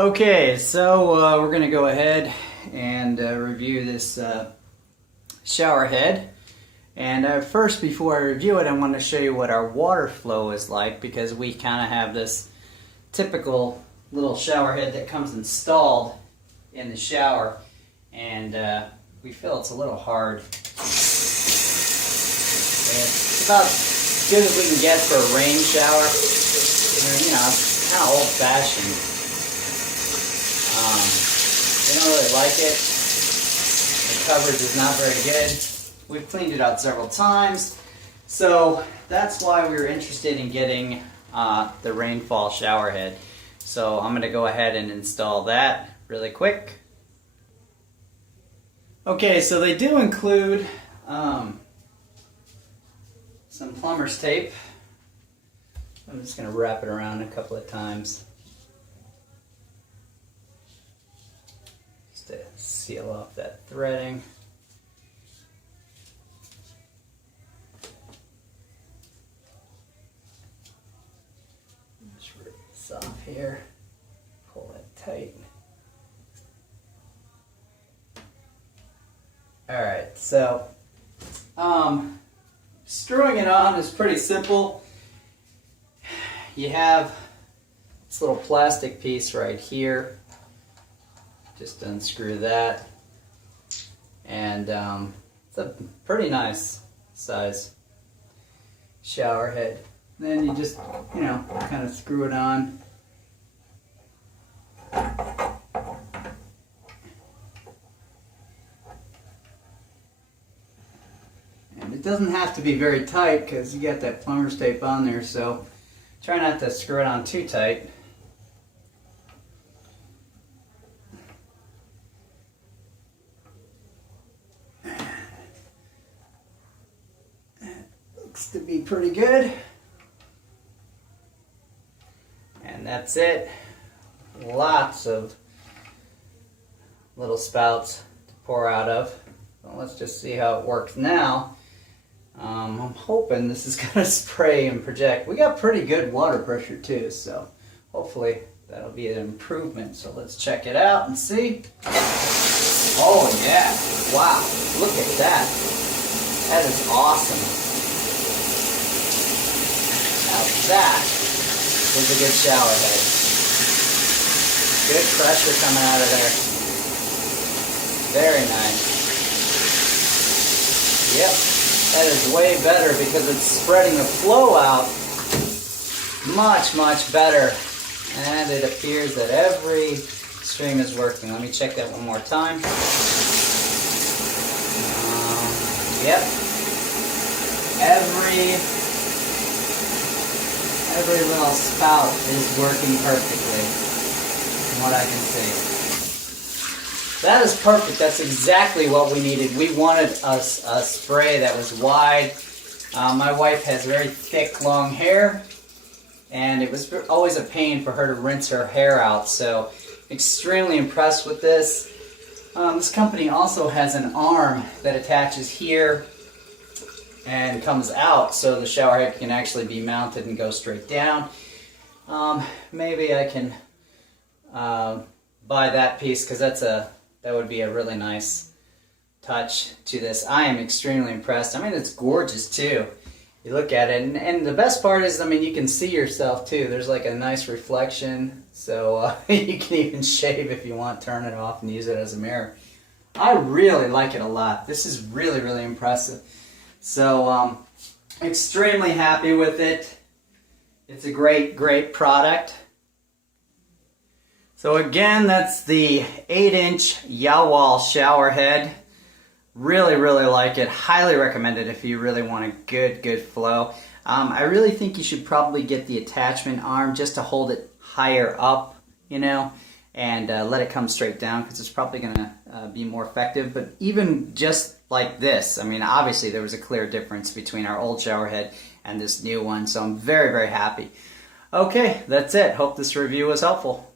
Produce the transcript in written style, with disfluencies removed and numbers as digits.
Okay, so we're going to go ahead and review this shower head. And first, before I review it, I want to show you what our water flow is like, because we kind of have this typical little shower head that comes installed in the shower, and we feel it's a little hard. It's about as good as we can get for a rain shower. You know, it's kind of old-fashioned. They don't really like it. The coverage is not very good. We've cleaned it out several times, so that's why we were interested in getting the Rainfall shower head. So I'm going to go ahead and install that really quick. Okay, so they do include some plumber's tape. I'm just going to wrap it around a couple of times just to seal off that threading. Just rip this off here, pull it tight. Alright, so screwing it on is pretty simple. You have this little plastic piece right here. Just unscrew that. And it's a pretty nice size shower head. Then you just, you know, kind of screw it on. And it doesn't have to be very tight because you got that plumber's tape on there, so try not to screw it on too tight. That looks to be pretty good. And that's it. Lots of little spouts to pour out of. So let's just see how it works now. I'm hoping this is going to spray and project. We got pretty good water pressure too, so hopefully that'll be an improvement. So let's check it out and see. Oh yeah, wow, look at that. That is awesome. Now that is a good shower head. Good pressure coming out of there. Very nice. Yep. That is way better because it's spreading the flow out much, much better. And it appears that every stream is working. Let me check that one more time. Yep. Every little spout is working perfectly, from what I can see. That is perfect. That's exactly what we needed. We wanted a spray that was wide. My wife has very thick, long hair, and it was always a pain for her to rinse her hair out. So, extremely impressed with this. This company also has an arm that attaches here and comes out, so the shower head can actually be mounted and go straight down. Maybe I can buy that piece, because that would be a really nice touch to this. I am extremely impressed. I mean, it's gorgeous too. You look at it, and the best part is, I mean, you can see yourself too. There's like a nice reflection, so you can even shave if you want, turn it off and use it as a mirror. I really like it a lot. This is really, really impressive. So, extremely happy with it. It's a great, great product. So again, that's the 8-inch Yawal shower head. Really, really like it. Highly recommend it if you really want a good, good flow. I really think you should probably get the attachment arm just to hold it higher up, you know, and let it come straight down, because it's probably going to be more effective. But even just like this, I mean, obviously there was a clear difference between our old shower head and this new one, so I'm very, very happy. Okay, that's it. Hope this review was helpful.